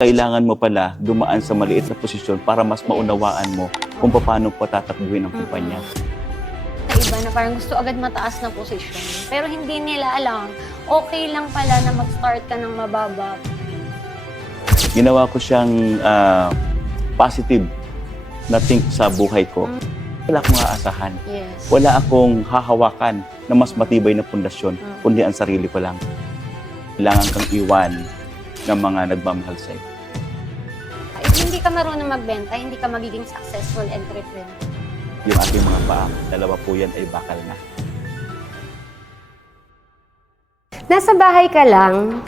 Kailangan mo pala dumaan sa maliit na posisyon para mas maunawaan mo kung paano patatakbuhin ang kumpanya. Sa iba na parang gusto agad mataas na posisyon. Pero hindi nila alam, okay lang pala na mag-start ka ng mababa. Ginawa ko siyang positive na think sa buhay ko. Wala akong aasahan. Yes. Wala akong hahawakan na mas matibay na pundasyon, kundi ang sarili ko lang. Kailangan kang iwan ng mga nagmamahal sa'yo. If hindi ka marunong magbenta, hindi ka magiging successful entrepreneur. Yung aking mga paa, dalawa po yan ay bakal na. Nasa bahay ka lang,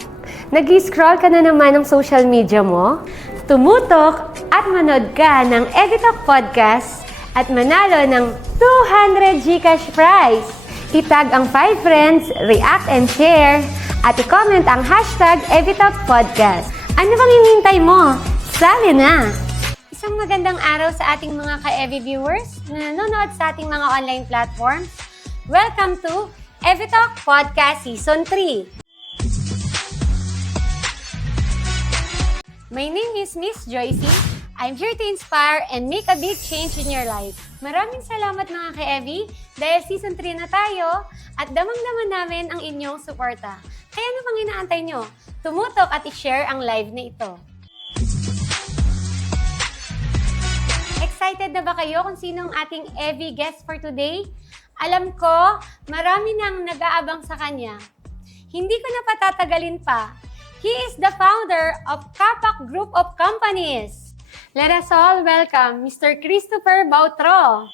nag-scroll ka na naman ng social media mo, tumutok at manood ka ng Evitalk Podcast at manalo ng 200 GCash prize. Itag ang 5 friends, react and share, at i-comment ang hashtag Evitalk Podcast. Ano bang hinihintay mo? Sali na! Isang magandang araw sa ating mga ka-Evi viewers na nanonood sa ating mga online platforms. Welcome to Evitalk Podcast Season 3. My name is Miss Joycey. I'm here to inspire and make a big change in your life. Maraming salamat mga ka-Evi dahil Season 3 na tayo at damang-daman namin ang inyong suporta. Kaya ano pang inaantay nyo? Tumutok at i-share ang live na ito. Excited na ba kayo kung sino ang ating Evi guest for today? Alam ko, marami nang nag-aabang sa kanya. Hindi ko na patatagalin pa. He is the founder of Kapak Group of Companies. Let us all welcome Mr. Christopher Bautro.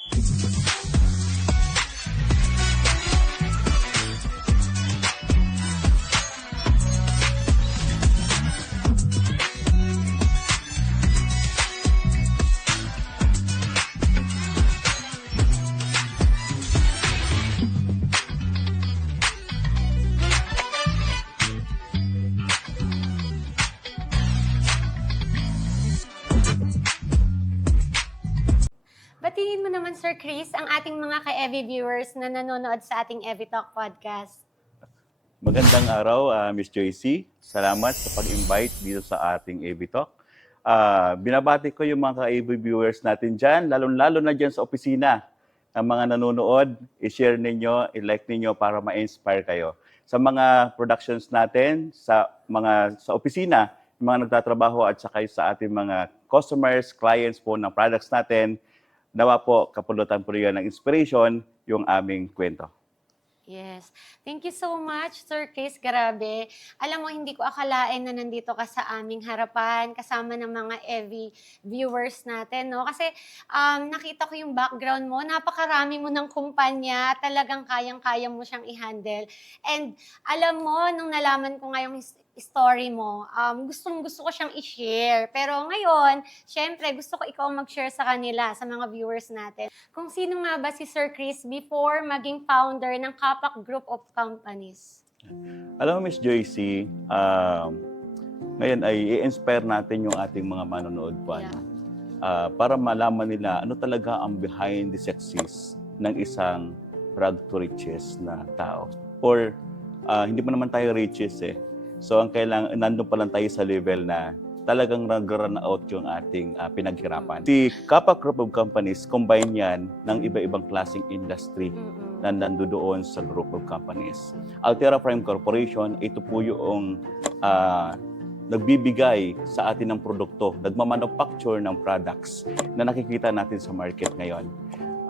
Batiin mo naman, Sir Chris, ang ating mga ka-Evi viewers na nanonood sa ating Evitalk Podcast. Magandang araw, Miss Joycey. Salamat sa pag-invite dito sa ating Evitalk. Binabati ko yung mga ka-Evi viewers natin dyan, lalo-lalo na dyan sa opisina. Ang mga nanonood, i-share ninyo, i-like ninyo para ma-inspire kayo. Sa mga productions natin, sa opisina, yung mga nagtatrabaho at saka sa ating mga customers, clients po ng products natin, nawa po, kapulutan po rin ng inspiration yung aming kwento. Yes. Thank you so much, Sir Chris. Grabe. Alam mo, hindi ko akalain na nandito ka sa aming harapan, kasama ng mga Evi viewers natin, no? Kasi nakita ko yung background mo, napakarami mo ng kumpanya, talagang kayang-kaya mo siyang i-handle. And alam mo, nung nalaman ko ngayong story mo, gustong-gusto ko siyang i-share. Pero ngayon, syempre, gusto ko ikaw mag-share sa kanila, sa mga viewers natin. Kung sino nga ba si Sir Chris before maging founder ng Kapak Group of Companies? Alam mo, Miss Joycey, ngayon ay i-inspire natin yung ating mga manonood po. Yeah. Para malaman nila ano talaga ang behind the success ng isang rag to riches na tao. Or hindi pa naman tayo riches eh. So ang kailangan, nandun pa lang tayo sa level na talagang nag-run out yung ating pinaghirapan. Si Kapak Group of Companies, combine yan ng iba-ibang klaseng industry na nandoon sa group of companies. Altera Prime Corporation, ito po yung nagbibigay sa atin ng produkto, nagmamanufacture ng products na nakikita natin sa market ngayon.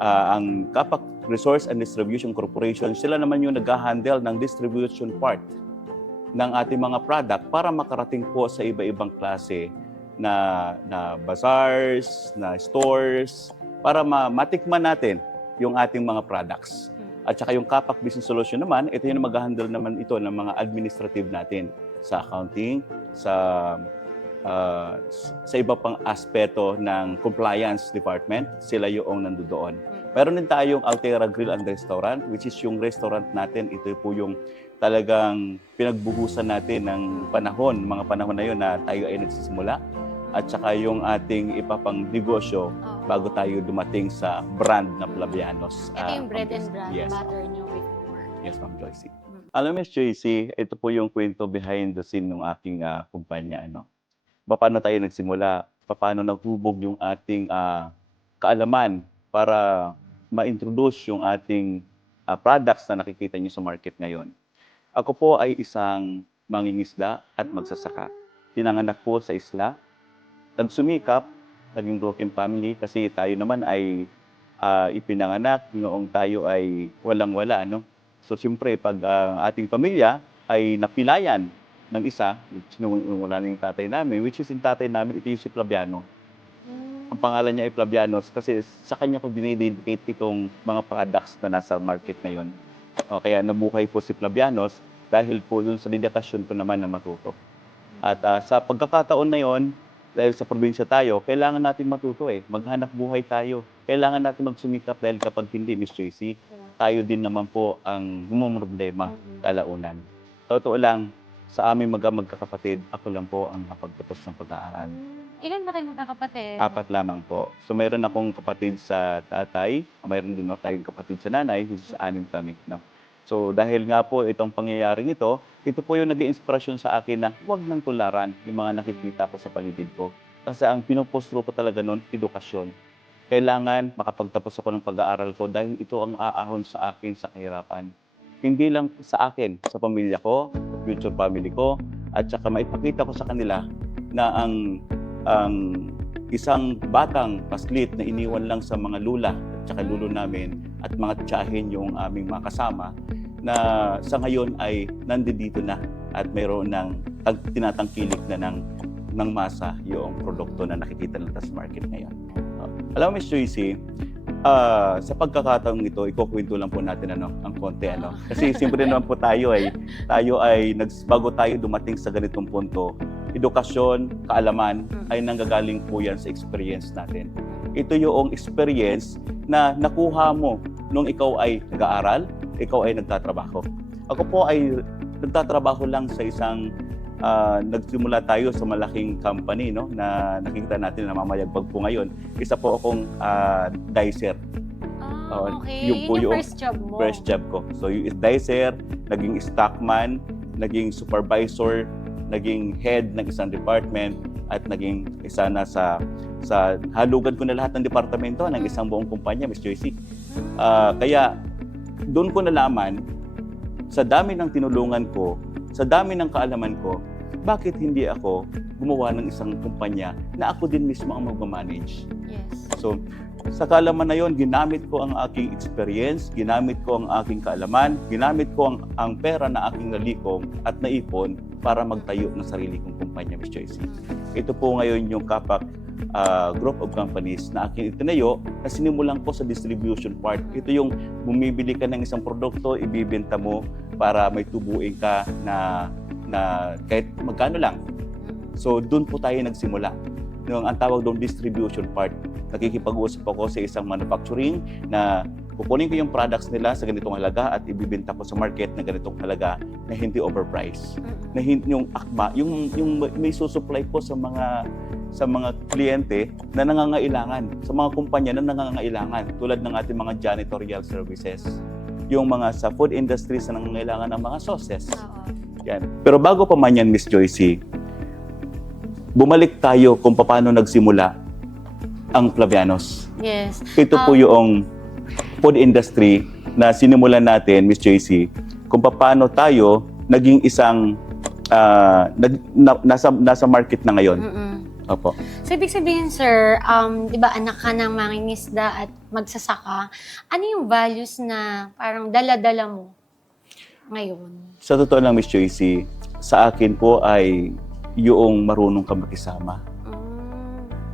Ang Kapak Resource and Distribution Corporation, sila naman yung nag-handle ng distribution part ng ating mga product para makarating po sa iba-ibang klase na bazaars, na stores, para matikman natin yung ating mga products. At saka yung Kapak Business Solution naman, ito yung mag-handle naman ito ng mga administrative natin sa accounting, sa iba pang aspeto ng compliance department, sila yung nandoon. Meron din tayong Altera Grill and Restaurant, which is yung restaurant natin. Ito po yung talagang pinagbuhusan natin ng panahon, mga panahon na yun na tayo ay nagsisimula. At saka yung ating ipapang negosyo bago tayo dumating sa brand na Flavianos. Ito yung bread and Yes. butter nyo before. Yes, Ma'am Joycey. Alam mo, Miss Joycey, ito po yung kwento behind the scene ng aking kumpanya. paano tayo nagsimula, paano naghubog yung ating kaalaman para ma-introduce yung ating products na nakikita niyo sa market ngayon. Ako po ay isang mangingisda at magsasaka. Tinanganak po sa isla. Nagsumikap, naging broken family kasi tayo naman ay ipinanganak noong tayo ay walang-wala, no? So, siyempre, pag ating pamilya ay napilayan ng isa, wala na yung tatay namin, which is yung tatay namin, ito yung si Flaviano. Ang pangalan niya ay Flavianos kasi sa kanya ko dinidedicate itong mga products na nasa market ngayon. O, kaya nabuhay po si Flavianos dahil po dun sa dedikasyon ko naman na matuto. At sa pagkakataon na yon, dahil sa probinsya tayo, kailangan natin matuto maghanap buhay tayo. Kailangan natin magsumikap dahil kapag hindi, Miss Tracy, tayo din naman po ang gumumroblema kalaunan. Totoo lang, sa aming magkakapatid, ako lang po ang nakapagtapos ng pag-aaral. Ilan ba kayong magkakapatid? 4 lamang po. So mayroon akong kapatid sa tatay, mayroon din ako tayong kapatid sa nanay, which is 6 kami. No? So dahil nga po itong pangyayaring ito po yung nag-iinspirasyon sa akin na huwag nang tularan yung mga nakikita ko sa paligid ko. Kasi ang pinupostro ko talaga noon, edukasyon. Kailangan makapagtapos ako ng pag-aaral ko dahil ito ang aahon sa akin sa kahirapan. Hindi lang sa akin, sa pamilya ko, future family ko, at saka maipakita ko sa kanila na ang isang batang paslit na iniwan lang sa mga lula at saka lulo namin at mga tiyahin yung aming mga kasama na sa ngayon ay nandito na at mayroon ng tinatangkilik na ng masa yung produkto na nakikita natin sa market ngayon. Alam mo, Ms. Tracy, sa pagkakataong ito, ikukwento lang po natin ang konti. Kasi siyempre naman po tayo ay bago tayo dumating sa ganitong punto, edukasyon, kaalaman ay nanggagaling po yan sa experience natin. Ito yung experience na nakuha mo nung ikaw ay nag-aaral, ikaw ay nagtatrabaho. Ako po ay nagtatrabaho lang sa isang nagsimula tayo sa malaking company, no, na nakikita natin na mamayagbag po ngayon. Isa po akong dicer. Okay. Yung po yung first job mo. First job ko. So yung dicer, naging stockman, naging supervisor, naging head ng isang department, at naging isa na sa halugan ko na lahat ng departamento ng isang buong kumpanya, Ms. Joycey. Kaya doon ko nalaman, sa dami ng tinulungan ko, sa dami ng kaalaman ko, bakit hindi ako gumawa ng isang kumpanya na ako din mismo ang mag-manage? Yes. So, sa kaalaman na yon, ginamit ko ang aking experience, ginamit ko ang aking kaalaman, ginamit ko ang pera na aking nalikom at naipon para magtayo ng sarili kong kumpanya, Ms. Joycey. Ito po ngayon yung Kapak group of companies na aking itinayo na sinimulan ko sa distribution part. Ito yung bumibili ka ng isang produkto, ibibenta mo para may tubuin ka na kahit magkano lang. So, doon po tayo nagsimula. Ang tawag doon distribution part. Nakikipag-usap ako sa isang manufacturing na kukunin ko yung products nila sa ganitong halaga at ibibenta ko sa market na ganitong halaga na hindi overpriced. Na yung akma, yung may susupply ko sa mga kliyente na nangangailangan, sa mga kumpanya na nangangailangan, tulad ng ating mga janitorial services, yung mga sa food industries na nangangailangan ng mga sauces. Yan. Pero bago pa man yan, Miss Joycey, bumalik tayo kung paano nagsimula ang Flavianos. Yes. Ito po yung food industry na sinimulan natin, Miss Joycey, kung paano tayo naging isang nasa market na ngayon. Opo. So, ibig sabihin, sir, di ba anak ka ng mangingisda at magsasaka, ano yung values na parang dala-dala mo ngayon? Sa totoo lang, Miss Joycey, sa akin po ay yung marunong ka makisama.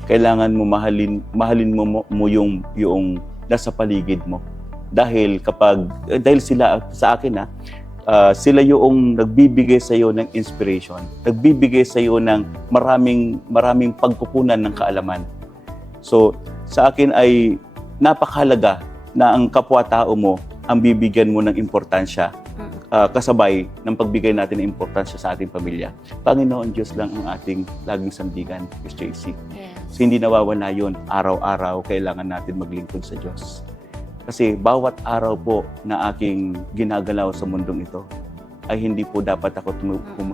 Kailangan mo mahalin mo yung nasa paligid mo. Dahil sila sa akin sila yung nagbibigay sa iyo ng inspiration, nagbibigay sa iyo ng maraming pagkukunan ng kaalaman. So, sa akin ay napakahalaga na ang kapwa-tao mo ang bibigyan mo ng importansya, kasabay ng pagbigay natin ng importansya sa ating pamilya. Panginoon Diyos lang ang ating laging sandigan, Ms. JC. Yes. So, hindi nawawala yun. Araw-araw kailangan natin maglingkod sa Diyos. Kasi bawat araw po na aking ginagalaw sa mundong ito ay hindi po dapat ako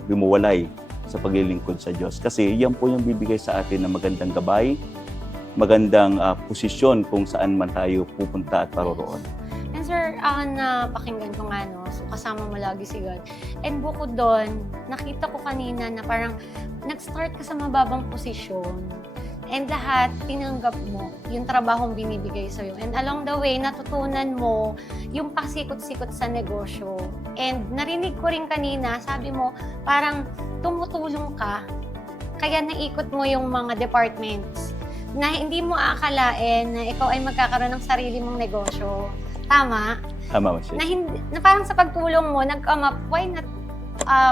humuwalay sa paglilingkod sa Diyos. Kasi yan po yung bibigay sa atin ng magandang gabay, magandang posisyon kung saan man tayo pupunta at paroroon. And sir, napakinggan ko nga, no? So, kasama mo lagi si God. And bukod doon, nakita ko kanina na parang nag-start ka sa mababang posisyon. And lahat, tinanggap mo yung trabahong binibigay sa'yo. And along the way, natutunan mo yung pasikot-sikot sa negosyo. And narinig ko rin kanina, sabi mo, parang tumutulong ka, kaya naikot mo yung mga departments na hindi mo aakalain na ikaw ay magkakaroon ng sarili mong negosyo. Tama? Tama, Miss. Na parang sa pagtulong mo, nag-come up, why not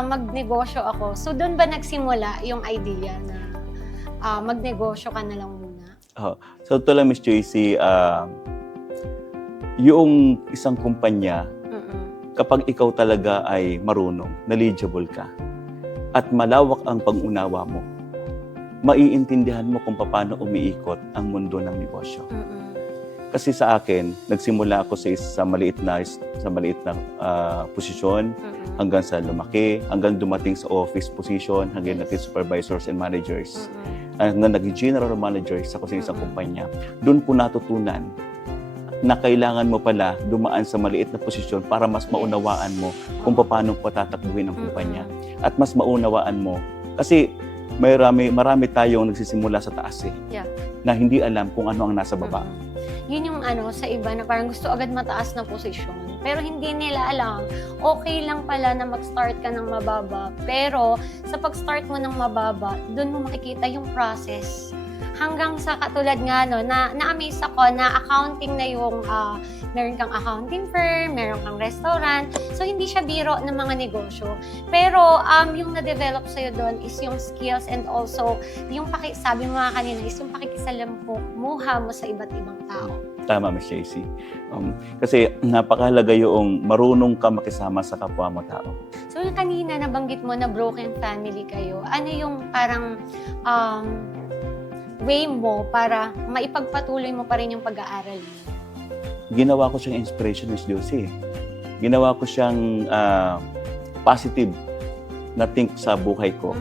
magnegosyo ako? So, doon ba nagsimula yung idea na magnegosyo ka na lang muna? So, ito lang, Miss Joycey, yung isang kumpanya, kapag ikaw talaga ay marunong, knowledgeable ka, at malawak ang pag-unawa mo, maiintindihan mo kung paano umiikot ang mundo ng negosyo. Kasi sa akin, nagsimula ako sa maliit na posisyon, hanggang sa lumaki, hanggang dumating sa office position, hanggang natin supervisors and managers. Hanggang naging general manager sa isang kumpanya. Doon po natutunan na kailangan mo pala dumaan sa maliit na posisyon para mas maunawaan mo kung paano patatakbuhin ang kumpanya. At mas maunawaan mo. Kasi marami tayong nagsisimula sa taas na hindi alam kung ano ang nasa baba. Yun yung sa iba na parang gusto agad mataas na posisyon. Pero hindi nila alam, okay lang pala na mag-start ka ng mababa. Pero sa pag-start mo ng mababa, doon mo makikita yung process. Hanggang sa katulad nga, na-amaze ako na accounting na yung, meron kang accounting firm, meron kang restaurant. So, hindi siya biro ng mga negosyo. Pero, yung na-develop sa'yo doon is yung skills and also, yung sabi mo nga kanina, is yung pakikisalamuha mo sa iba't ibang tao. Tama, Ms. JC. Kasi napakahalaga yung marunong ka makisama sa kapwa mo tao. So, yung kanina nabanggit mo na broken family kayo, ano yung parang way mo para maipagpatuloy mo pa rin yung pag-aaral mo? Ginawa ko siyang inspiration, Ms. Josie. Ginawa ko siyang positive na think sa buhay ko.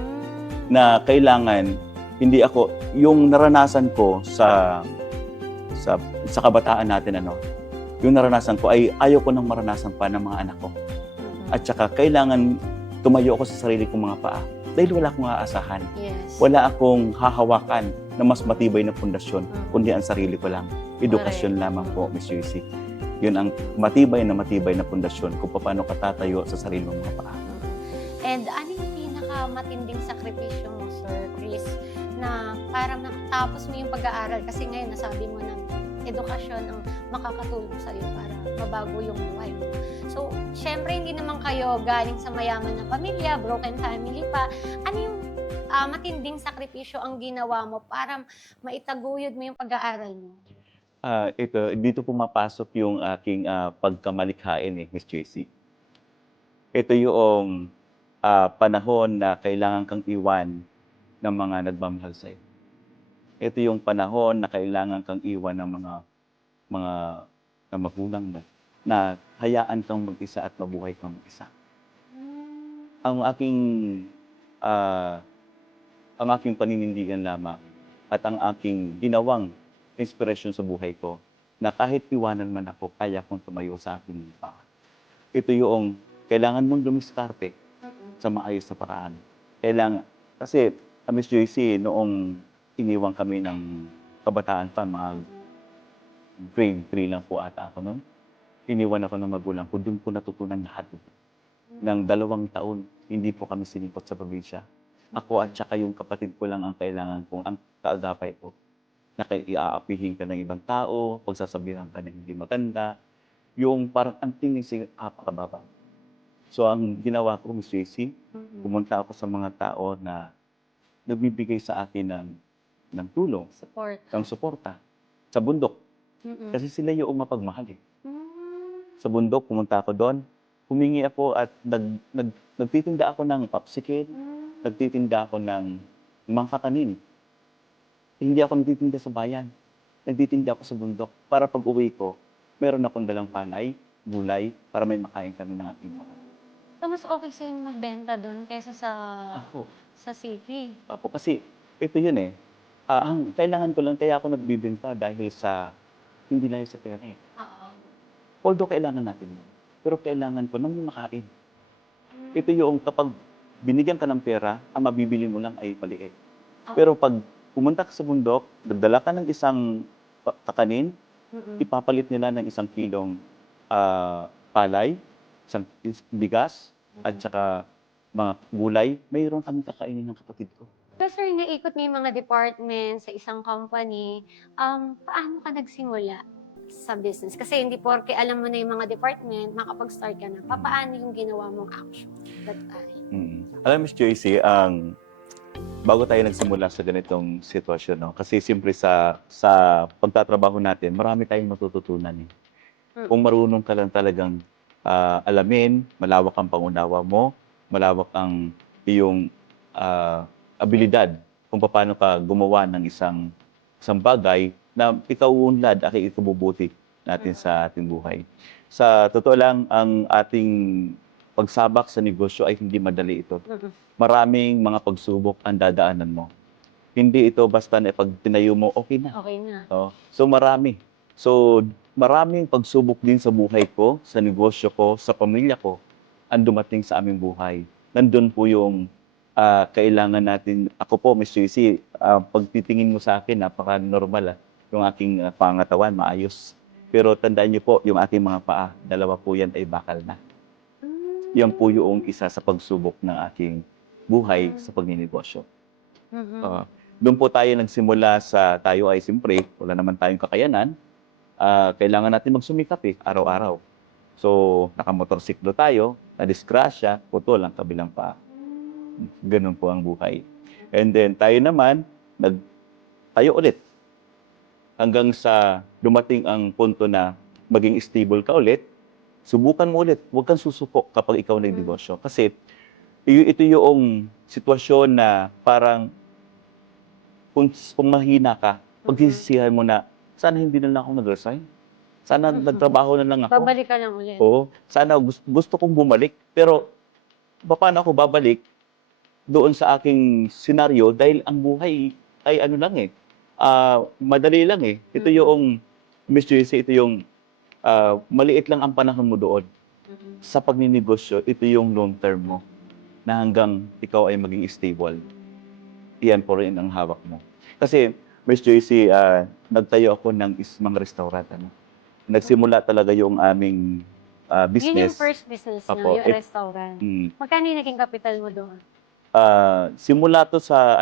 Na kailangan, hindi ako, yung naranasan ko sa kabataan natin, yung naranasan ko ay ayaw ko nang maranasan pa ng mga anak ko. At saka kailangan tumayo ako sa sarili kong mga paa. Dahil wala akong aasahan. Yes. Wala akong hahawakan na mas matibay na pundasyon, kundi ang sarili ko lang. Edukasyon lamang po, Ms. Joycey. Yun ang matibay na pundasyon kung paano ka tatayo sa sarili mong mga paa. And ano yung pinakamatinding sakripisyo mo, Sir Chris, na para makatapos mo yung pag-aaral? Kasi ngayon, nasabi mo na edukasyon ang makakatulong sa iyo para mabago yung buhay mo. So, syempre, hindi naman kayo galing sa mayaman na pamilya, broken family pa. Ano yung matinding sakripisyo ang ginawa mo para maitaguyod mo yung pag-aaral mo? Dito pumapasok yung aking pagkamalikhain, Ms. JC. Ito yung panahon na kailangan kang iwan ng mga nagmamahal sa'yo. Ito yung panahon na kailangan kang iwan ng mga magulang mo na hayaan kang mag-isa at mabuhay kang mag-isa. Ang aking paninindigan lamang at ang aking ginawang inspirasyon sa buhay ko na kahit iwanan man ako, kaya kong tumayo sa aking paa. Ito yung kailangan mong dumiskarte sa maayos na paraan. Kasi, Ms. Joycey, noong iniwan kami ng kabataan pa, mga grade 3 lang po ata ako noon. Iniwan ako ng magulang ko, doon po natutunan lahat. Ng 2 taon, hindi po kami sinipot sa probinsya. Ako at saka yung kapatid ko lang ang kailangan kong, ang kaagapay ko. Na iaapihin ka ng ibang tao, pagsasabihan ka ng hindi maganda, yung parang ang tingin sa apakababa. So ang ginawa ko, Ms. JC, pumunta ako sa mga tao na nagbibigay sa akin ng tulong, ng suporta, sa bundok. Kasi sila yung mapagmahal. Sa bundok, pumunta ako doon, humingi ako at nagtitinda ako ng popsicle, nagtitinda ako ng mga kakanin. Hindi ako nagtitinda sa bayan. Nagtitinda ako sa bundok para pag uwi ko, meron akong dalang palay, gulay, para may makain kami ng aking mga. So, mas okay sa'yo magbenta doon kaysa sa Sa city. Opo, kasi ito yun eh. Ang kailangan ko lang, kaya ako nagbibenta dahil sa, hindi lang yun sa pera eh. Oo. Although kailangan natin yun, pero kailangan ko nang makain. Ito yung kapag binigyan ka ng pera, ang mabibili mo lang ay maliit. Pero pag pumunta ka sa bundok, nagdala ka ng isang kakanin, ipapalit nila ng 1 kilong palay, isang bigas, at saka mga gulay, mayroon kami kakainin ng kapatid ko. Pero sir, naikot mo yung mga department sa isang company, paano ka nagsimula sa business? Kasi hindi porke alam mo na yung mga department, makapag-start ka na. Paano yung ginawa mong action that time? Alam, Miss Joycey, bago tayo nagsimula sa ganitong sitwasyon, no? Kasi siyempre sa pagtatrabaho natin, marami tayong matututunan eh. Kung marunong ka lang talagang alamin, malawak ang pangunawa mo, malawak ang iyong abilidad kung paano ka gumawa ng isang bagay na ikaw unlad ay ikabubuti natin sa ating buhay. Sa totoo lang, ang ating pagsabak sa negosyo ay hindi madali ito. Maraming mga pagsubok ang dadaanan mo. Hindi ito basta na pag tinayo mo, okay na. Okay na. So marami. So maraming pagsubok din sa buhay ko, sa negosyo ko, sa pamilya ko, ang dumating sa aming buhay. Nandun po yung kailangan natin. Ako po, Miss Joycey, pag titingin mo sa akin, napaka-normal. Yung aking pangatawan, maayos. Pero tandaan niyo po, yung aking mga paa, 2 po yan ay bakal na. Yan po yung isa sa pagsubok ng aking buhay sa pagninegosyo. Doon po tayo nagsimula tayo ay siyempre, wala naman tayong kakayanan. Kailangan natin magsumikap araw-araw. So, nakamotorsiklo tayo, nadisgrasya, putol ang kabilang paa. Ganun po ang buhay. And then, tayo naman, tayo ulit. Hanggang sa dumating ang punto na maging stable ka ulit, subukan mo ulit. Huwag kang susuko kapag ikaw nagnegosyo. Kasi, ito yung sitwasyon na parang kung mahina ka, pagsisisihan mo na, sana hindi na lang ako nag-resign. Sana nagtrabaho na lang ako. Babalik ka lang ulit. Oo. Sana gusto kong bumalik. Pero, paano ako babalik doon sa aking senaryo dahil ang buhay ay ano lang madali lang eh. Ito yung, Miss Joycey, ito yung maliit lang ang panahon mo doon. Sa pagninegosyo, ito yung long term mo na hanggang ikaw ay maging stable. Iyan po rin ang hawak mo. Kasi, Miss Joycey, nagtayo ako ng mga restaurant. Nagsimula talaga yung aming business. Yun yung first business na, Apo, yung restaurant. Magkano yung naging capital mo doon? Simula to sa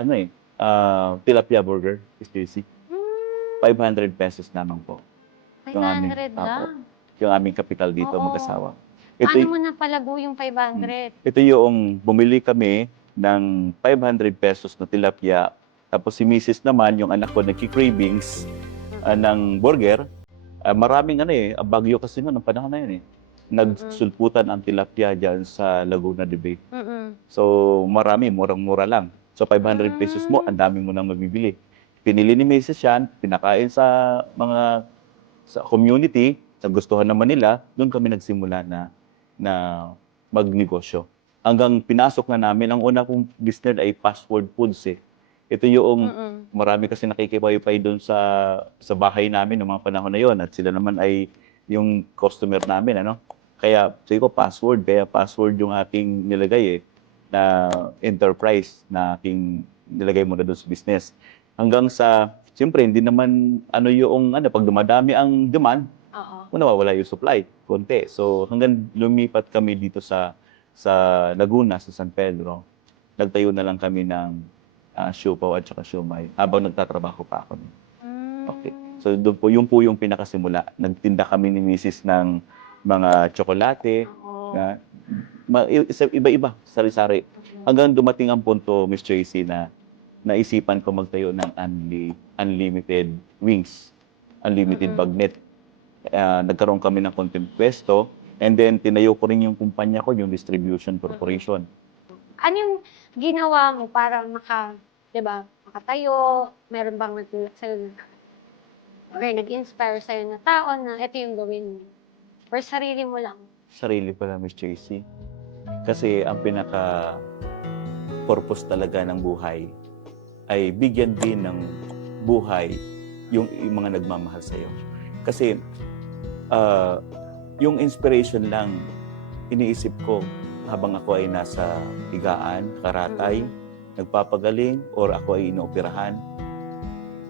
tilapia burger, Miss Joycey. 500 pesos lamang po. 500 lang. Yung aming kapital dito, Oo. mag-asawa. Paano mo napalago yung 500? Ito yung bumili kami ng 500 pesos na tilapia. Tapos si Mrs. naman, yung anak ko, nagki-cravings ng burger. Maraming bagyo kasi noon, ang panahon na yun nagsulputan ang tilapia dyan sa Laguna de Bay. So marami, murang-mura lang. So 500 pesos mo, ang dami mo nang mabibili. Pinili ni Mrs. yan, pinakain sa community, sa gustuhan naman nila, doon kami nagsimula na magnegosyo. Hanggang pinasok na namin, ang una kong business ay fast food foods Ito yung marami kasi nakikipaypay doon sa bahay namin ng mga panahon na yon at sila naman ay yung customer namin Kaya sabi ko password yung aking nilagay na enterprise na aking nilagay muna doon sa business. Hanggang sa siyempre hindi naman yung pag dumadami ang demand, nawawala yung supply konti. So hanggang lumipat kami dito sa Laguna, sa San Pedro. Nagtayo na lang kami ng siopaw at saka siomai habang nagtatrabaho pa ako. Okay. So doon po, yun po yung pinakasimula. Nagtinda kami ni Mrs. ng mga tsokolate, iba-iba, sari-sari. Hanggang dumating ang punto, Miss Joycey, na naisipan ko magtayo ng unlimited wings, unlimited bagnet. Nagkaroon kami ng content pwesto, and then tinayo ko rin yung kumpanya ko, yung Distribution Corporation. Ano yung ginawa mo para makatayo? Meron bang nag-inspire sa'yo na tao na ito yung gawin mo? Or sarili mo lang? Sarili pala, Miss Joycey. Kasi ang purpose talaga ng buhay ay bigyan din ng buhay yung mga nagmamahal sa'yo. Kasi yung inspiration lang iniisip ko habang ako ay nasa higaan, karatay, nagpapagaling, or ako ay inooperahan,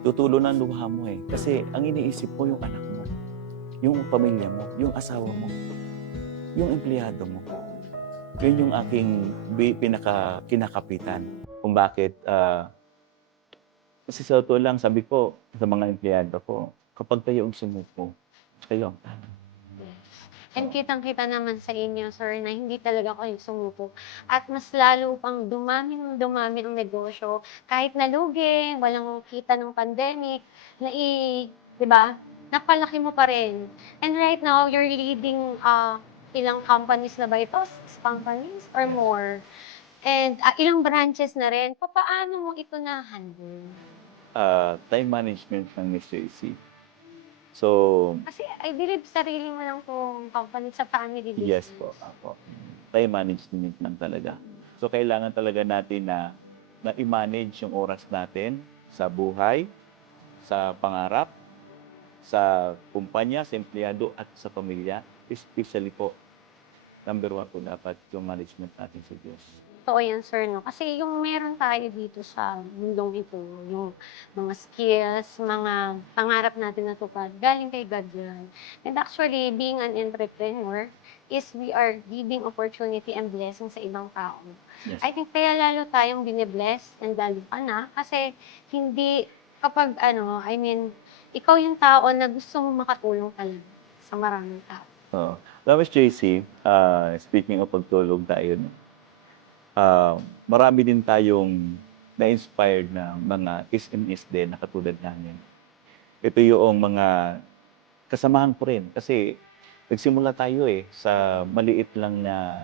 tutulo ng luha mo eh. Kasi ang iniisip mo yung anak mo, yung pamilya mo, yung asawa mo, yung empleyado mo. Yun yung aking kinakapitan. Kung bakit, kasi sa totoo lang, sabi ko sa mga empleyado ko, kapag kayo ang sumuko, kayo ang tama. And kitang-kita naman sa inyo, sir, na hindi talaga kayo sumuko. At mas lalo pang dumami ang negosyo. Kahit nalugi, walang kita ng pandemic, di ba? Napalaki mo pa rin. And right now, you're leading ilang companies na ba ito? 6 companies or more? And ilang branches na rin. Paano mo ito na-handle? Time management ng Miss JC. So, Kasi I believe sarili mo lang itong company sa family business. yes po, ako. Time management lang talaga. So, kailangan talaga natin na i-manage yung oras natin sa buhay, sa pangarap, sa kumpanya, sa empleyado, at sa pamilya. Especially po, number 1 po dapat yung management natin sa Diyos. Totoo yan, sir, no? Kasi yung meron tayo dito sa mundong ito, yung mga skills, mga pangarap natin natupad, galing kay God yan. And actually, being an entrepreneur is we are giving opportunity and blessing sa ibang tao. Yes. I think kaya lalo tayong bine-bless and lalo ka na kasi hindi kapag ikaw yung tao na gusto mong makatulong talaga sa maraming tao. Miss JC, speaking of pagtulog tayo, no? Marami din tayong na-inspired na mga SMEs din na katulad namin. Ito yung mga kasamahan ko rin kasi nagsimula tayo sa maliit lang na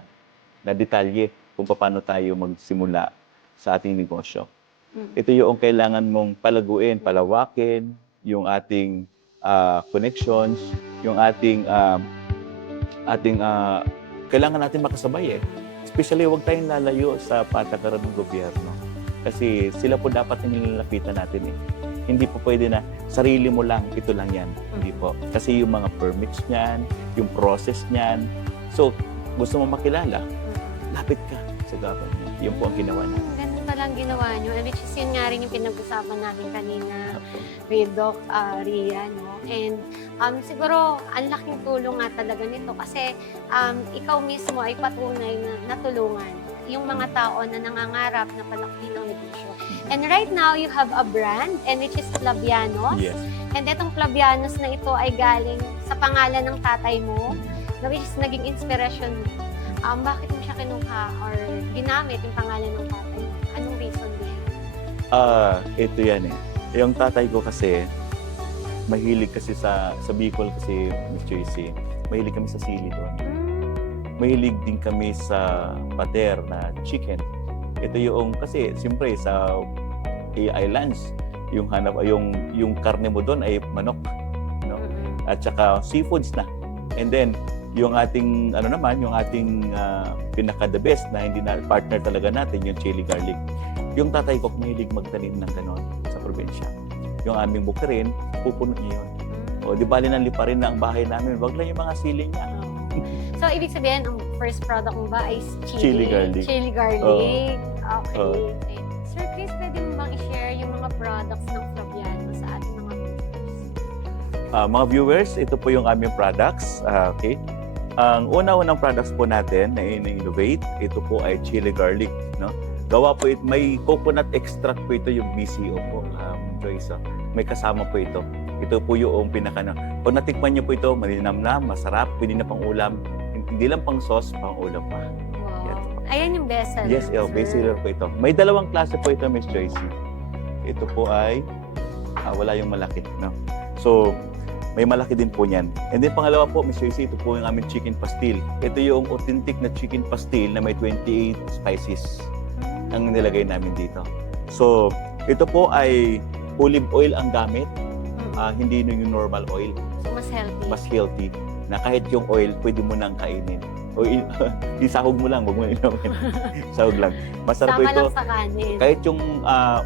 detalye kung paano tayo magsimula sa ating negosyo. Ito yung kailangan mong palaguin, palawakin, yung ating connections, yung ating kailangan natin makasabay Especially, huwag tayong lalayo sa patakaran ng gobyerno. Kasi sila po dapat nilalapitan natin Hindi po pwede na sarili mo lang, ito lang yan. Hindi po. Kasi yung mga permits niyan, yung process niyan. So, gusto mo makilala, lapit ka sa government. Yun po ang ginawa natin. Ganun palang ginawa nyo. And which is yun nga rin yung pinag-usapan natin kanina with Doc Ria, no? And siguro, ang laking tulong nga talaga nito kasi ikaw mismo ay patunay na natulungan yung mga tao na nangangarap na palakihin ang negosyo. And right now, you have a brand, and which is Flavianos. Yes. And itong Flavianos na ito ay galing sa pangalan ng tatay mo, na which is naging inspiration mo. Bakit mo siya kinuha or ginamit yung pangalan ng tatay mo? Anong reason behind? Ito yan Yung tatay ko kasi, mahilig kasi sa Bicol kasi, Miss JC, mahilig kami sa sili doon. Mahilig din kami sa pader na chicken. Ito yung, kasi siyempre sa islands, yung karne mo doon ay manok, no? At saka seafoods na. And then, yung ating, yung ating pinaka-the best na hindi na partner talaga natin, yung chili garlic. Yung tatay ko, mahilig magtanim ng ganon sa probinsya. Yung aming bukirin, pupuno niya yun. O, di bali nang liparin na ang bahay namin, wag lang yung mga sili niya. So, ibig sabihin, ang first product mo ba ay Chili garlic. Chili garlic. Okay. Sir Chris, pwede mo bang i-share yung mga products ng Flaviano sa ating mga viewers? Mga viewers, ito po yung aming products. Okay. Ang una-unang products po natin na in-innovate, ito po ay chili garlic. No? Gawa po ito, may coconut extract po ito yung BCO po, Joyce. May kasama po ito. Ito po yung kung natikman niyo po ito, malinamnam, masarap, pwede na pang ulam. Hindi lang pang sauce, pang ulam pa. Wow. Yan. Ayan yung bestseller. Yes, bestseller po ito. May dalawang klase po ito, Miss Joyce. Ito po ay, wala yung malaki. No? So, may malaki din po niyan. And then pangalawa po, Miss Joyce, ito po yung aming chicken pastil. Ito yung authentic na chicken pastil na may 28 spices ang nilagay namin dito. So, ito po ay olive oil ang gamit. Hindi yung normal oil. So, mas healthy. Mas healthy. Na kahit yung oil, pwede mo nang kainin. O isahog mo lang, huwag mo inumin. Sahog lang. Masarap po Sama ito. lang sa kanin. Kahit yung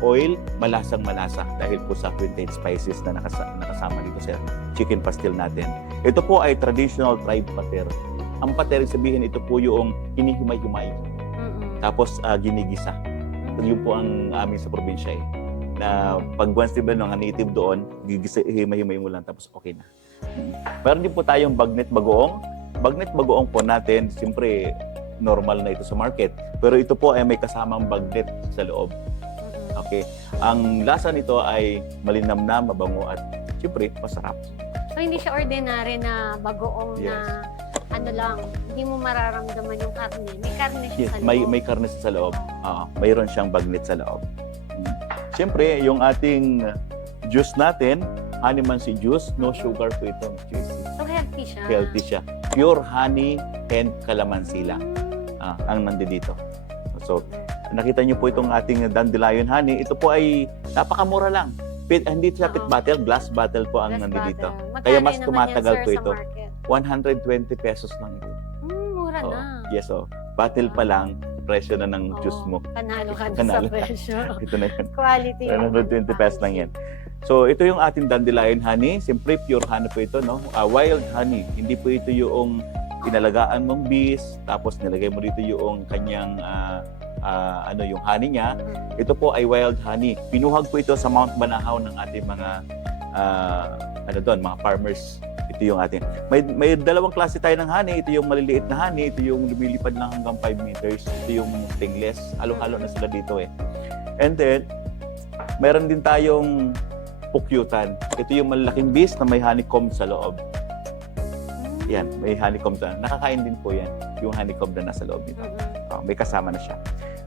oil, malasang-malasa dahil po sa quintain spices na nakasama dito sa chicken pastil natin. Ito po ay traditional tribe pater. Ang pater, sabihin ito po yung hinihimay-himay. Tapos ginigisa. Yun po ang amin sa probinsya na pag once diba nung native doon, gigisa, himay-himay mo lang tapos okay na. Meron din po tayong bagnet bagoong. Bagnet bagoong po natin, siyempre normal na ito sa market. Pero ito po ay may kasamang bagnet sa loob. Okay. Ang lasa nito ay malinamnam, mabango at siyempre masarap. So, hindi siya ordinary na bagoong Yes. na ano lang, hindi mo mararamdaman yung karne. May karne siya Yes, sa loob. may karne sa loob. Mayroon siyang bagnet sa loob. Siyempre, yung ating juice natin, honey mansi juice, no sugar po ito. So, healthy siya. Healthy siya. Pure honey and calamansi lang ang nandito. So, nakita niyo po itong ating dandelion honey. Ito po ay napakamura lang. Hindi siya pit bottle, glass bottle po ang Glass nandito. bottle. Kaya Magkano mas naman tumatagal yan, po sir, ito. sa market? 120 pesos lang ito. Mura Oh, na. yes, bottle pa lang, presyo na ng juice mo. Panalo ka na Panalo. sa presyo. Ito na yun. Quality. 120 pesos lang yan. So, ito yung ating dandelion honey. Siyempre, pure honey po ito, no? Wild honey. Hindi po ito yung inalagaan mong bees, tapos nilagay mo dito yung kanyang yung honey niya. Ito po ay wild honey. Pinuhag po ito sa Mount Banahaw ng ating mga mga farmers. Ito yung ating. May dalawang klase tayo ng honey. Ito yung maliliit na honey. Ito yung lumilipad lang hanggang 5 meters. Ito yung stingless. Halo-halo na sila dito And then, meron din tayong pukyutan. Ito yung malaking bees na may honeycomb sa loob. Yan, may honeycomb sa. Nakakain din po yan, yung honeycomb na nasa loob nito. May kasama na siya.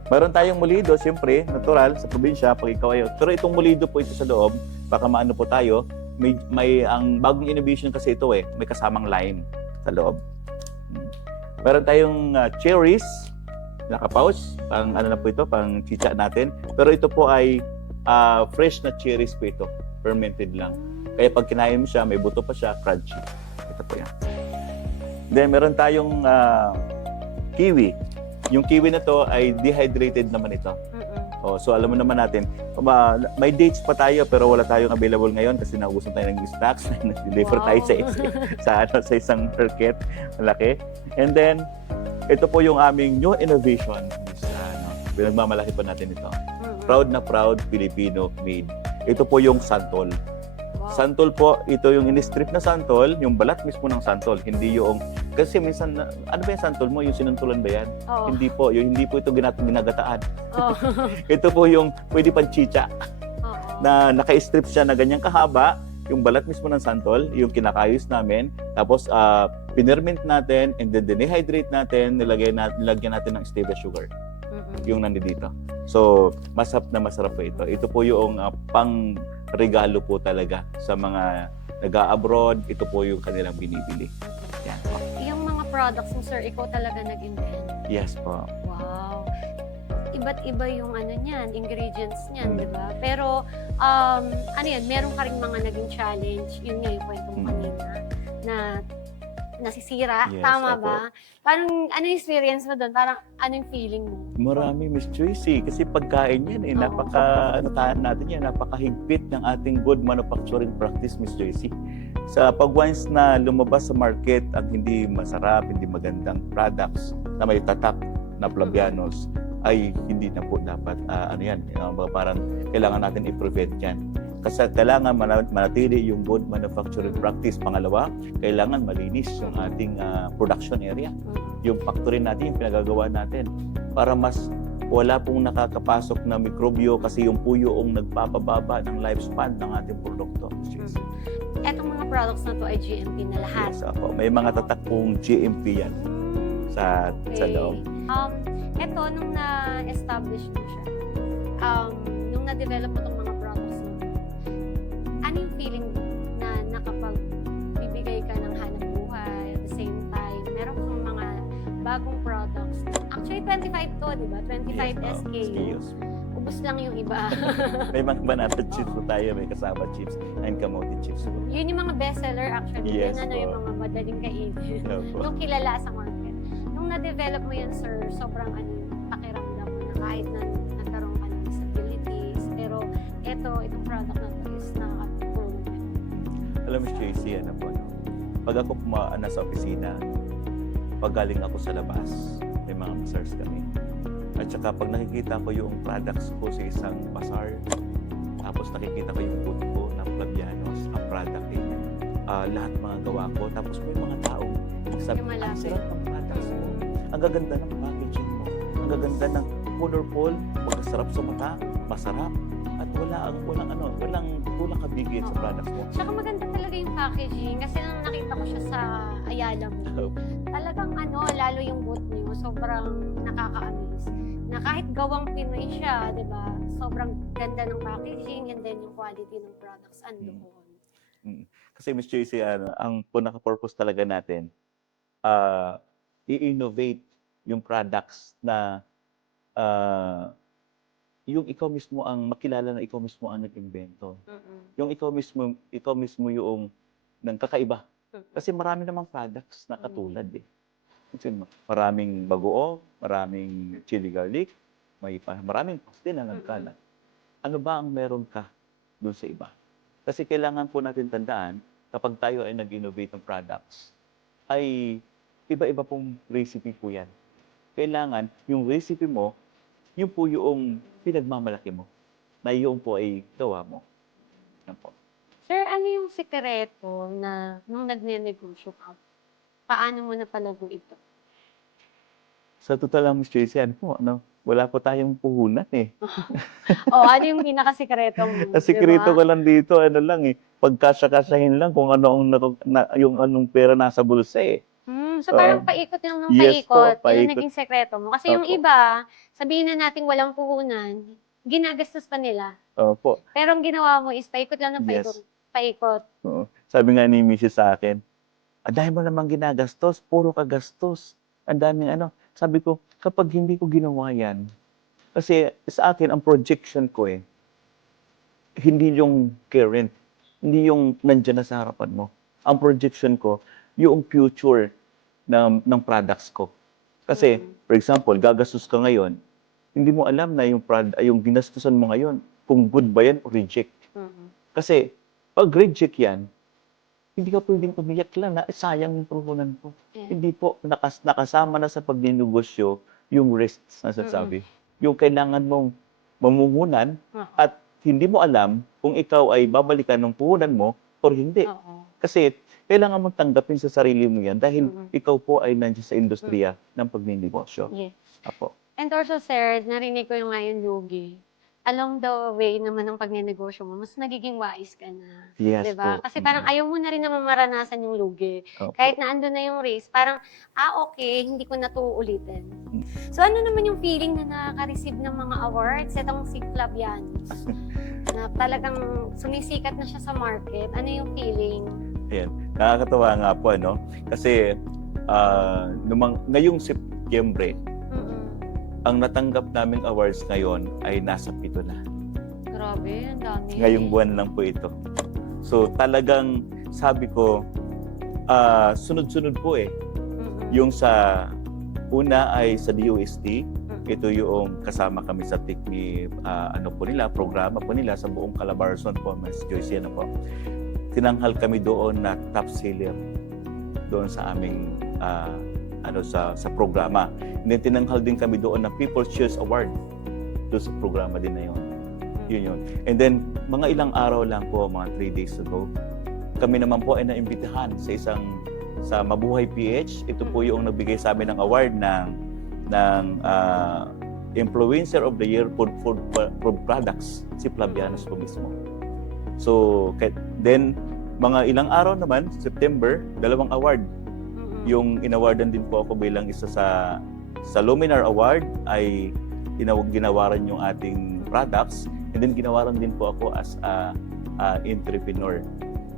Meron tayong mulido, siyempre, natural, sa probinsya, pag ikaw ay. Pero itong mulido po ito sa loob, baka maano po tayo, may ang bagong innovation kasi ito may kasamang lime sa loob. Meron tayong cherries, naka-pouch, pang ano na po ito, pang chicha natin. Pero ito po ay fresh na cherries po ito, fermented lang. Kaya pag kinain mo siya, may buto pa siya, crunchy. Ito po yan. Then, meron tayong kiwi. Yung kiwi na to ay dehydrated naman ito. So, alam mo naman natin, may dates pa tayo pero wala tayong available ngayon kasi naubusan tayo ng stocks. Deliver tayo sa isang market. Malaki. And then, ito po yung aming new innovation. Pinagmamalaki pa natin ito. Proud na proud, Filipino made. Ito po yung santol. Santol po, ito yung in-strip na santol, yung balat mismo ng santol, hindi yung, kasi minsan, ano ba yung santol mo? Yung sinuntulan ba yan? Oo. Hindi po ito ginagataan. Oo. Ito po yung pwede pang chicha, na naka-strip siya na ganyang kahaba, yung balat mismo ng santol, yung kinakayos namin, tapos pinerment natin, and then dehydrate natin, nilagyan natin ng stevia sugar, yung nandito. So, masarap po ito. Ito po yung pang regalo po talaga sa mga nag-abroad. Ito po yung kanilang binibili. Yan po. Yung mga products mo, sir, ikaw talaga nag-invent. Yes po. Wow. Iba't iba yung ingredients niyan, di ba? Pero, yan, meron ka rin mga naging challenge. Yun nga yung kwento mo kanina, na nasisira. Yes, Tama opo. ba? Parang, ano yung experience mo doon? Parang, ano yung feeling mo? Marami, Miss Joyce, kasi pagkain yan napakahigpit ng ating good manufacturing practice, Miss Joyce. Sa pag once na lumabas sa market ang hindi masarap, hindi magandang products na may tatak na Flavianos, ay hindi na po dapat, parang kailangan natin i-prevent yan. Kasi kailangan manatili yung good manufacturing practice. Pangalawa, kailangan malinis yung ating production area. Yung factory natin, yung pinagagawa natin. Para mas wala pong nakakapasok na mikrobyo kasi yung puyo ang nagpapababa ng lifespan ng ating produkto. Etong mga products na to ay GMP na lahat. Yes, ako. May mga tatak pong GMP yan sa loob. Eto, nung na-establish mo siya, nung na-develop mo itong mga products mo, ano yung feeling mo na nakapagbibigay ka ng hanap buhay at the same time, meron kang mga bagong products. Actually, 25 to, di ba? 25 SKUs. Ubus lang yung iba. May mga banana chips po tayo, may kasama chips and kamote chips po. Yun yung mga bestseller actually. Yes, Yun yung mga madaling kainin. Opo. Yung kilala sa market. nung na-develop mo yan, sir, sobrang ano, pakiramdam mo na kahit na nagkaroon ka ng disabilities, pero itong product na to is nakaka-prove. Alam mo, JC, ano po, no? Pag ako nasa opisina, pag galing ako sa labas, may mga bazaars kami. At saka pag nakikita ko yung products ko sa isang bazaar, tapos nakikita ko yung booth ko ng Flavianos, ang product eh, lahat mga gawa ko, tapos may mga tao sabi, Yung ang malapit. sarap ng products mo. Ang gaganda ng packaging mo. Ang gaganda ng colorful, magkasarap sa mata, masarap, at walang kabigit sa Oo. products mo. Tsaka maganda talaga yung packaging kasi nung nakita ko siya sa Ayala mo, talagang lalo yung booth niyo, sobrang nakaka-amaze. Na kahit gawang Pinoy siya, di ba? Sobrang ganda ng packaging and then yung quality ng products andoon. Kasi Ms. JC, ang pinaka-purpose talaga natin, i-innovate yung products na yung ikaw mismo ang makilala na ikaw mismo ang nag-invento. Yung ikaw mismo yung ng kakaiba. Kasi marami namang products na katulad eh. Kasi maraming bagoong, maraming chili garlic, maraming pastil na nagkalat. Ano ba ang meron ka doon sa iba? Kasi kailangan po natin tandaan, kapag tayo ay nag-innovate ng products, ay iba-iba pong recipe po yan. Kailangan yung recipe mo, yun po yung pinagmamalaki mo, na yun po ay gawa mo. Yan po. Sir, ano yung sikreto na nung nagne-negosyo ka, paano mo napalago ito? Sa totoo lang, Ms. JC, wala po tayong puhunan eh. Ano yung pinakasikreto mo? Ang sikreto ko lang dito, pagkasya-kasyahin lang kung yung anong pera nasa bulsa eh. So parang paikot lang ng Yes po, paikot. Yun paikot. ang naging sekreto mo. Kasi yung Opo. iba, sabihin na natin walang puhunan, ginagastos pa nila. Opo. Pero ang ginawa mo is paikot lang ng Yes. paikot. Paikot. Oo. Sabi nga ni Mrs. sa akin, ang dami mo namang ginagastos, puro ka gastos. Ang daming Sabi ko, kapag hindi ko ginawa yan, kasi sa akin, ang projection ko hindi yung current, hindi yung nandyan na sa harapan mo. Ang projection ko, yung future ng products ko. Kasi, for example, gagastos ka ngayon, hindi mo alam na yung ginastusan mo ngayon, kung good ba yan o reject. Kasi, pag reject yan, hindi ka pwedeng umiyak lang na sayang yung puhunan ko. Yeah. Hindi po, nakasama na sa pagninegosyo yung risks na sasabi. Yung kailangan mong mamumunan at hindi mo alam kung ikaw ay babalikan ng puhunan mo o hindi. Kasi kailangan mong tanggapin sa sarili mo yan dahil ikaw po ay nandiyan sa industriya ng pagninegosyo. Yes. Apo. And also, sir, narinig ko yung ngayon lugi. Along the way naman ng pagnenegosyo mo, mas nagiging wise ka na. Yes Diba? po. Kasi parang ayaw mo na rin naman maranasan yung lugi. Opo. Kahit na andun na yung race, parang, okay, hindi ko na to uulitin. So ano naman yung feeling na nakaka-receive ng mga awards? Itong si Flavianos, na talagang sumisikat na siya sa market. Ano yung feeling? Ayan. Nakakatawa nga po, Kasi, ngayong Setyembre, ang natanggap naming awards ngayon ay nasa 7 na. Grabe, ang dami. Ngayong buwan lang po ito. So talagang sabi ko, sunod-sunod po Yung sa una ay sa DOST, ito yung kasama kami sa TICMI, programa po nila sa buong Calabarzon po, Ms. Joyce, po. Tinanghal kami doon na top seller doon sa aming sa programa. And then tinanghal din kami doon ng People's Choice Award doon sa programa din na yun. Yun. And then mga ilang araw lang po, mga 3 days ago, kami naman po ay naimbitahan sa Mabuhay PH. Ito po yung nagbigay sa amin ng award ng Influencer of the Year Food Products, si Flavianos po mismo. So, then mga ilang araw naman, September, 2 award. Yung inawardan din po ako bilang isa sa Luminar Award ay ginawaran yung ating products, and then ginawaran din po ako as a entrepreneur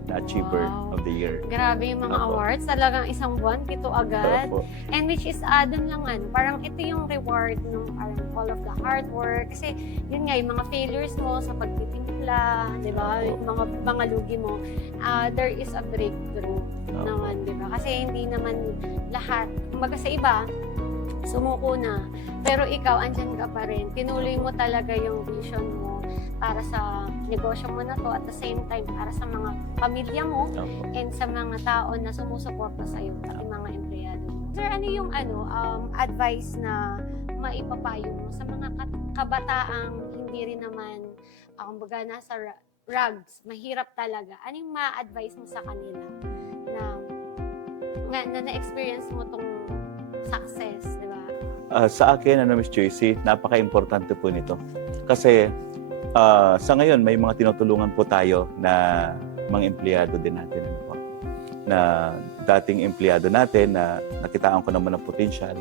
na achiever of the year. Grabe yung mga Opo. awards. Talagang isang buwan, 7 agad. Opo. And which is, dun lang parang ito yung reward ng parang all of the hard work. Kasi, yun nga, yung mga failures mo sa pagtitimpla, di ba? Yung mga lugi mo, there is a breakthrough naman, di ba? Kasi hindi naman lahat, kumbaga sa iba, sumuko na. Pero ikaw, andyan ka pa rin. Tinuloy mo talaga yung vision mo para sa negosyo mo na to, at the same time para sa mga pamilya mo and sa mga tao na sumusuporta sa iyo, pati mga empleyado mo. Sir, ano yung advice na maipapayo mo sa mga kabataang hindi rin naman kumbaga nasa rugs, mahirap talaga? Ano yung ma-advise mo sa kanila na na-experience mo tong success, di ba? Sa akin, Miss Joycey, napaka-importante po nito. Kasi sa ngayon, may mga tinutulungan po tayo na mga empleyado din natin. Ano po, na dating empleyado natin na nakitaan ko naman ng potensyal.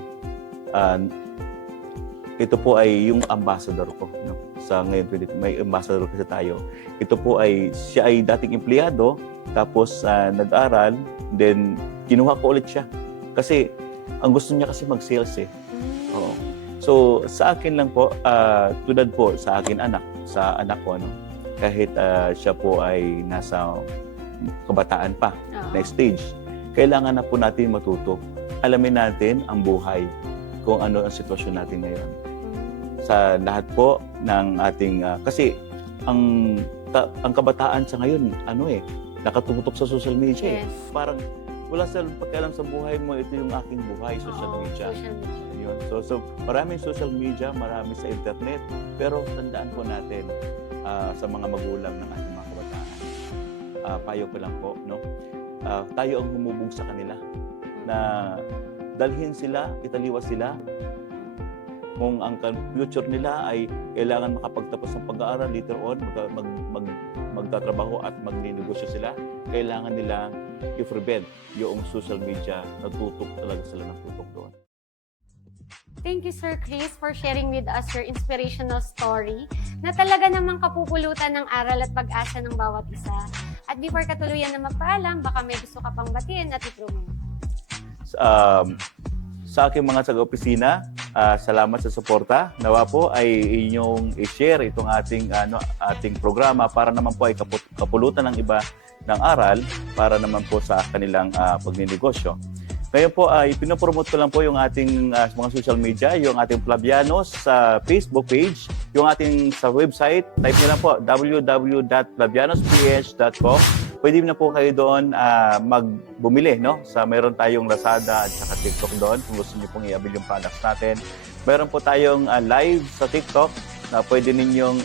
Ito po ay yung ambassador ko. No? Sa ngayon, may ambassador kasi tayo. Ito po ay, siya ay dating empleyado, tapos nag-aral, then kinuha ko ulit siya. Kasi, ang gusto niya kasi mag-sales eh. Oo. So, sa akin lang po, tulad po sa akin sa anak ko, no? Kahit siya po ay nasa kabataan pa, next stage, kailangan na po natin matuto. Alamin natin ang buhay, kung ano ang sitwasyon natin ngayon. Sa lahat po ng ating, kasi ang kabataan sa ngayon, nakatutok sa social media. Yes. Parang wala silang pakialam sa buhay mo, ito yung aking buhay, social media. Social media. Yun. So maraming social media, marami sa internet, pero tandaan po natin sa mga magulang ng ating mga kabataan. Payo ko lang po, no? Tayo ang humubog sa kanila na dalhin sila, italiwas sila. Kung ang future nila ay kailangan makapagtapos ng pag-aaral, later on, magtatrabaho at magninegosyo sila, kailangan nila i-prevent yung social media, natutok talaga sila ng tutok doon. Thank you, Sir Chris, for sharing with us your inspirational story na talaga namang kapupulutan ng aral at pag-asa ng bawat isa. At before katuluyan na magpaalam, baka may gusto ka pang batiin at i-promote. Sa aking mga taga-opisina, salamat sa suporta. Nawa po ay inyong i-share itong ating programa para naman po ay kapulutan ng iba ng aral para naman po sa kanilang pagninegosyo. Ngayon po ay pinopromote ko lang po yung ating mga social media, yung ating Flavianos sa Facebook page, yung ating sa website, type nyo lang po www.flavianosph.com. Pwede na po kayo doon magbumili, no? Meron tayong Lazada at saka TikTok doon kung gusto niyo pong i-avail yung products natin. Meron po tayong live sa TikTok na pwede ninyong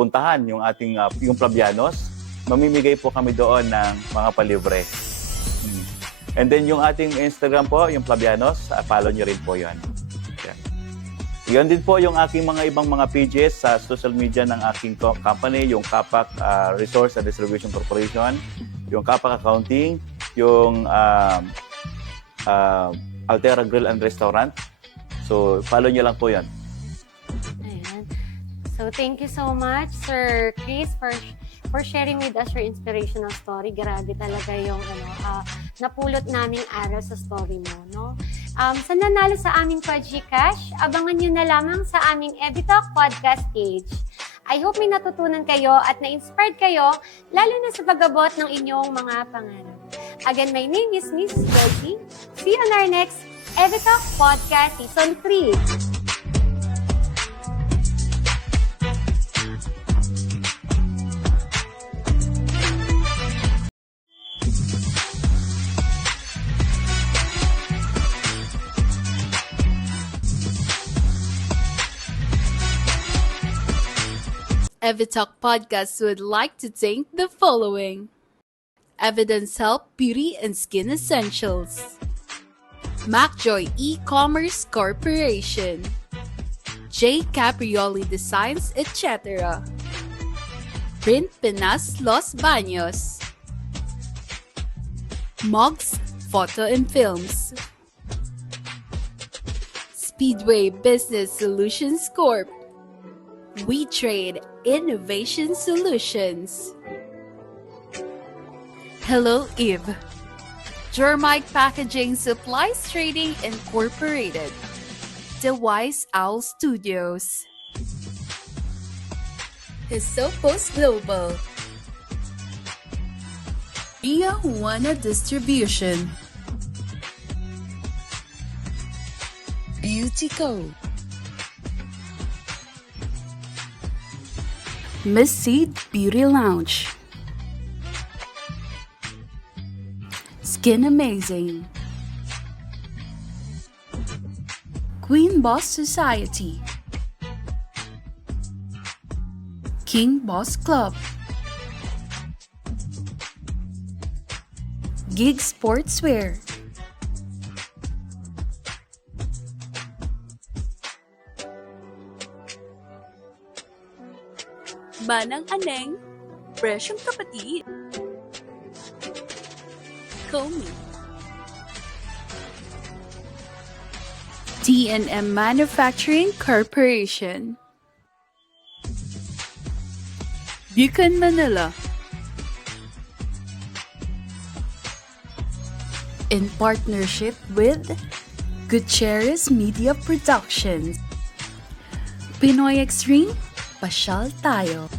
puntahan yung ating yung Flavianos. Mamimigay po kami doon ng mga palibre. And then yung ating Instagram po, yung Flavianos, follow nyo rin po yun. Yan din po yung aking mga ibang mga pages sa social media ng aking company, yung Kapak Resource and Distribution Corporation, yung Kapak Accounting, yung Altera Grill and Restaurant. So, follow nyo lang po yan. Ayan. So, thank you so much, Sir Chris, for sharing with us your inspirational story. Grabe talaga yung napulot naming aral sa story mo, no? Sa nanalo sa aming Gcash, abangan nyo na lamang sa aming EviTalk podcast page. I hope may natutunan kayo at na-inspired kayo, lalo na sa pag-abot ng inyong mga pangarap. Again, my name is Miss Joycey. See you on our next EviTalk podcast Season 3. EviTalk Podcast would like to thank the following: Evidence Help Beauty and Skin Essentials, MacJoy E-Commerce Corporation, J. Caprioli Designs, etc., Print Pinas Los Baños, Mogs Photo and Films, Speedway Business Solutions Corp., We Trade Innovation Solutions, Hello Eve, Germite Packaging Supplies Trading Incorporated, The Wise Owl Studios, Hisopos Global, Via Juana Distribution, Beauty Co. Miss Seed Beauty Lounge. Skin Amazing. Queen Boss Society. King Boss Club. Gig Sportswear. Manang Aneng, Presyong Kapatid. Comey. T&M Manufacturing Corporation. Buchan, Manila. In partnership with Gutierrez Media Productions. Pinoy Extreme, pasyal tayo.